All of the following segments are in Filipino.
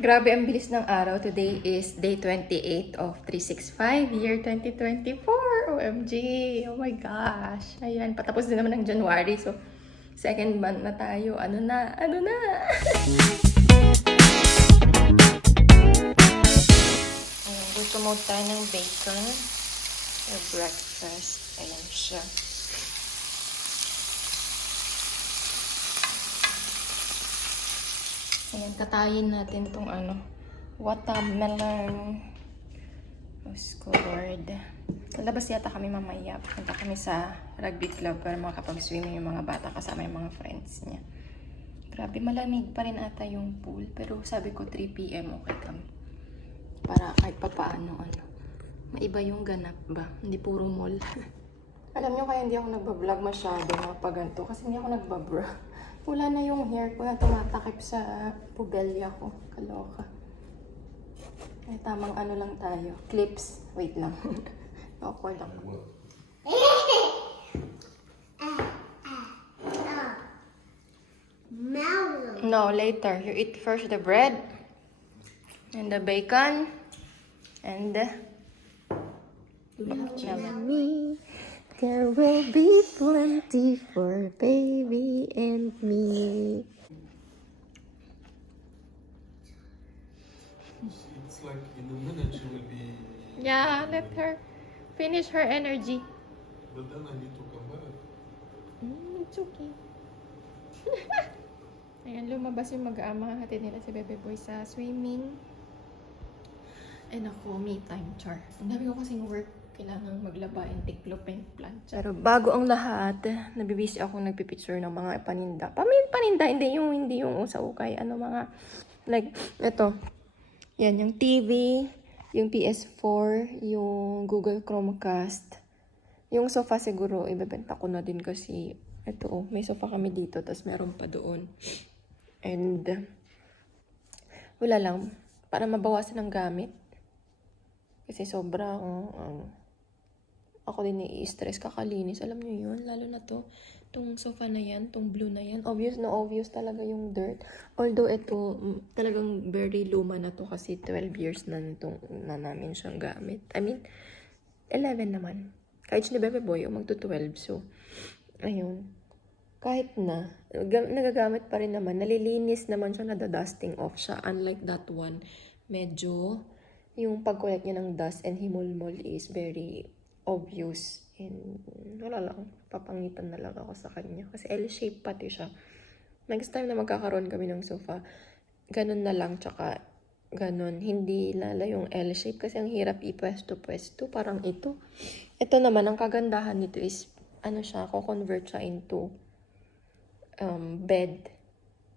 Grabe ang bilis ng araw. Today is day 28 of 365, year 2024. OMG! Oh my gosh! Ayan, patapos din naman ng January. So, second month na tayo. Ano na? Ano na? Ayan, gusto mo tayo ng bacon for breakfast. Ayan siya. Ayan, katayin natin tong ano, watermelon. Diyos ko, Lord. Lalabas yata kami mamaya. Punta kami sa rugby club para makapag-swimming yung mga bata kasama yung mga friends niya. Grabe, malamig pa rin ata yung pool. Pero sabi ko 3pm okay kami. Para kahit pa paano, ano. Maiba yung ganap ba? Hindi puro mall. Alam nyo kaya hindi ako nagbablog masyado mga paganto kasi hindi ako nagbabra. Wala na yung hair ko na tumatakip sa pubelya ko. Kaloka. Ay, tamang ano lang tayo. Clips. Wait lang. Awkward ako. No, later. You eat first the bread. And the bacon. And the... Me, there will be plenty for baby and me. It's like in a minute she will be, Yeah, let her finish her energy. but then I need to come back. Mm, it's okay. Ayan, lumabas yung mag-aama. Hatid nila si Bebe Boy sa swimming. And ako, me time char. Ang dami ko kasing work. Kailangan maglaba and tiklop and plancha. Pero bago ang lahat, nabibisi ako nagpipicture ng mga paninda. Pamin, paninda, hindi yung, hindi yung sa ukay. Ano mga, like, ito. Yan, yung TV, yung PS4, yung Google Chromecast. Yung sofa siguro, ibebenta ko na din kasi ito, oh, may sofa kami dito, tapos meron pa doon. And, wala lang, para mabawasan ng gamit. Kasi sobrang, um, ako din i-stress kakalinis. Alam niyo yun, lalo na to, tong sofa na yan, tong blue na yan. Obvious na obvious talaga yung dirt. Although ito, mm, talagang very luma na to kasi 12 years na, nitong, na namin siyang gamit. I mean, 11 naman. Kahit ni Bebe Boy, o magto-12. So, ayun. Kahit na, ga- nagagamit pa rin naman. Nalilinis naman siya, nadadusting off siya. Unlike that one, medyo yung pag-collect niya ng dust and himulmol is very obvious. And wala lang, papangitan na lang ako sa kanya. Kasi L-shape pati siya. Next time na magkakaroon kami ng sofa, ganun na lang, tsaka ganun. Hindi lala yung L-shape kasi ang hirap ipwesto-pwesto. Parang ito. Ito naman, ang kagandahan nito is, ano siya, ko-convert siya into um, bed.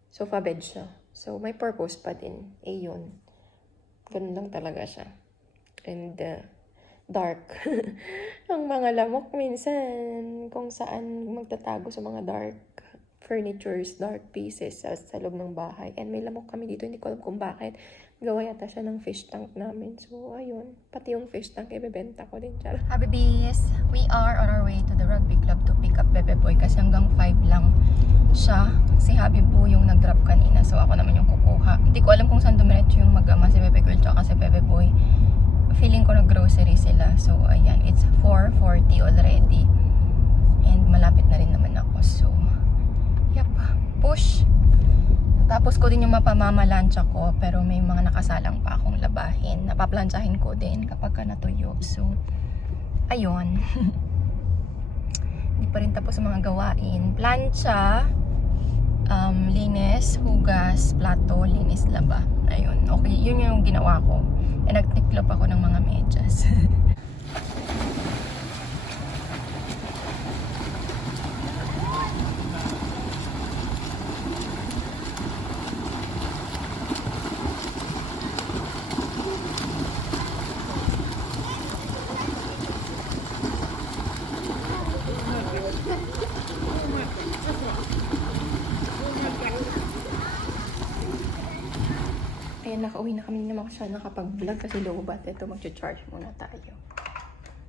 Sofa bed siya. So, may purpose pa din. Eh, yun. Ganun lang talaga siya. And, uh, dark. ang mga lamok minsan, kung saan magtatago sa mga dark furnitures, dark pieces sa, sa loob ng bahay. And may lamok kami dito, hindi ko alam kung bakit. Gawa yata siya ng fish tank namin. So, ayun. Pati yung fish tank, ibebenta ko din. Char. Habibis, we are on our way to the rugby club to pick up Bebe Boy kasi hanggang 5 lang siya. Si Habib po yung nag-drop kanina. So, ako naman yung kukuha. Hindi ko alam kung saan dumiretso yung mag-ama si Bebe Girl tsaka si Bebe Boy. Feeling ko nag-grocery sila. So, ayan. It's 4.40 already. And malapit na rin naman ako. So, yep. Push. Tapos ko din yung mapamamalansya ko. Pero may mga nakasalang pa akong labahin. Napaplansyahin ko din kapag ka natuyo. So, ayun. Hindi pa rin tapos ang mga gawain. Plancha, um, linis, hugas, plato, linis, laba. Ayun. Okay, yun yung ginawa ko. And nagtiklop ako ng mga medyas. Ayan, nakauwi na kami naman siya nakapag-vlog kasi lobat. Ito, mag-charge muna tayo.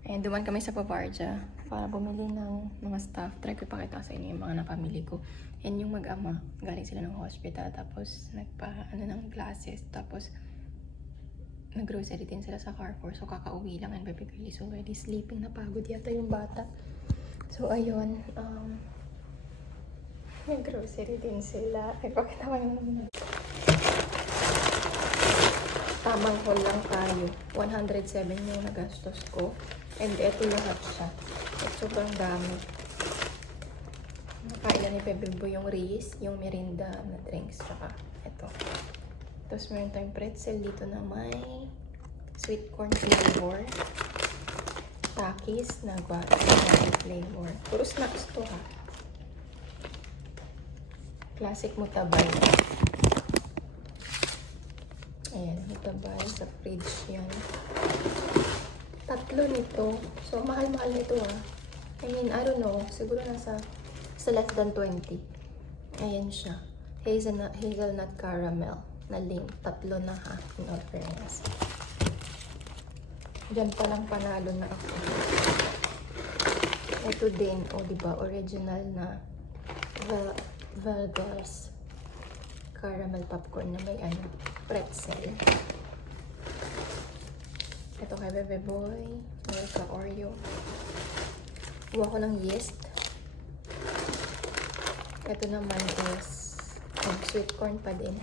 Ayan, duman kami sa Paparja para bumili ng mga stuff. Try ko ipakita sa inyo yung mga napamili ko. Yan yung mag-ama. Galing sila ng hospital. Tapos, nagpa, ano ng glasses. Tapos, nag-grocery din sila sa Carrefour. So, kakauwi lang and baby girl is already sleeping. Napagod yata yung bata. So, ayun. Um, nag-grocery din sila. Ay, bakit naman yung Tamang haul lang tayo. 107 yung nagastos ko. And eto lahat siya. At sobrang dami. Nakain na ni Bebe Boy yung Reese, yung Mirinda na drinks, tsaka ito. Tapos meron tayong pretzel dito na may sweet corn flavor. Takis na guacamole flavor. Puro snacks to ha. Classic mutabay. Ayan, mutabay sa fridge yan. Tatlo nito. So, mahal-mahal nito ha. I mean, I don't know. Siguro nasa sa less than 20. Ayan siya. Hazelnut, hazelnut caramel na link. Tatlo na ha. In all fairness. Diyan pa lang panalo na ako. Ito din, o oh, diba, original na Vel Velgas caramel popcorn na may ano, pretzel. Ito kay Bebe Boy. Milka Oreo. Kuha ko ng yeast. Ito naman is oh, sweet corn pa din.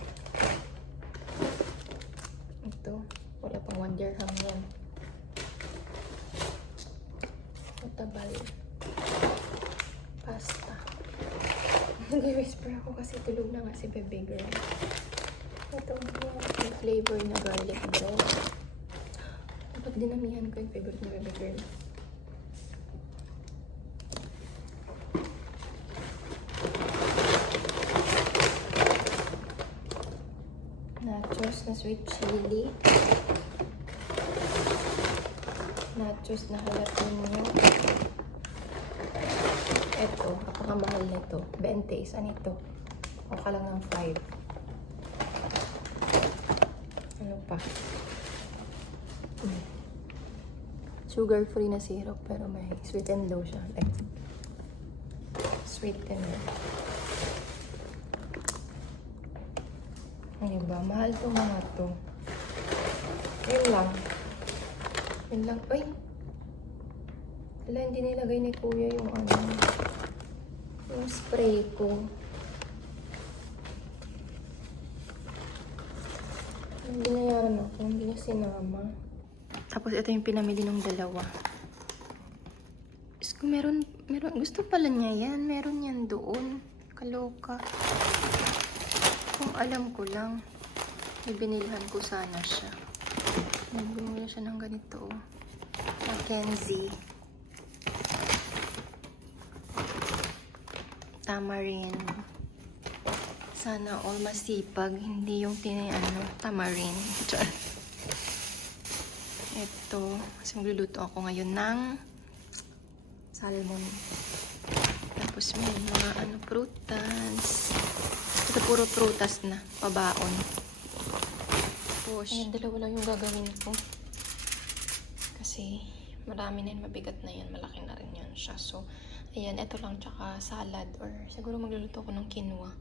Ito. Wala pang 1 dirham yan. Mutabal. Pasta. Nag-whisper ako kasi tulog na nga si Bebe Girl. Ito yung flavor na garlic bread. Dapat dinamihan ko yung favorite ni Bebe Girl. Nachos na sweet chili. Nachos na jalapeno. Ito, napakamahal nito. 20, isa nito. O lang ng 5. Ano pa? Mm. Sugar-free na syrup pero may sweet and low siya. Like, sweetener. Ano ba? Mahal to mga to. Yun lang. Yun lang. Uy! Wala, hindi nilagay ni kuya yung ano. Yung spray ko. Hindi nayaran ako. Hindi niya sinama. Tapos ito yung pinamili ng dalawa. Is meron, meron, gusto pala niya yan. Meron yan doon. Kaloka. Kung alam ko lang, ibinilhan ko sana siya. Nagbumula siya ng ganito. oh. Mackenzie. Tamarin. Sana all masipag, hindi yung tinay ano, tamarin. Char. Ito, kasi magluluto ako ngayon ng salmon. Tapos may mga ano, prutas. Ito puro prutas na, pabaon. Tapos, ayan, dalawa lang yung gagawin ko. Kasi, marami na yun, mabigat na yan, malaki na rin yan siya. So, ayan, ito lang, tsaka salad, or siguro magluluto ko ng quinoa.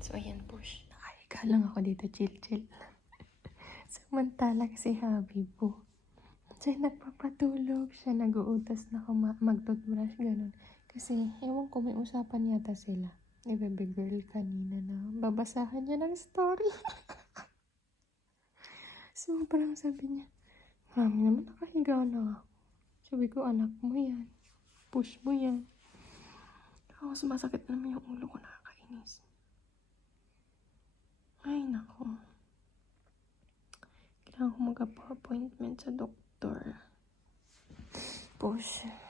So, ayan, push. Nakahiga lang ako dito, chill-chill. Samantalang si Habi po. Siya nagpapatulog, siya nag-uutas na kuma- mag-toothbrush, ganun. Kasi, ewan ko, may usapan yata sila. Ni baby girl kanina na babasahan niya ng story. Sobrang sabi niya, Mami naman nakahiga na ako. Sabi ko, anak mo yan. Push mo yan. Ako sumasakit na naman yung ulo ko, nakakainis. Ay, nako. Kailangan ko mag-appointment sa doktor. Push.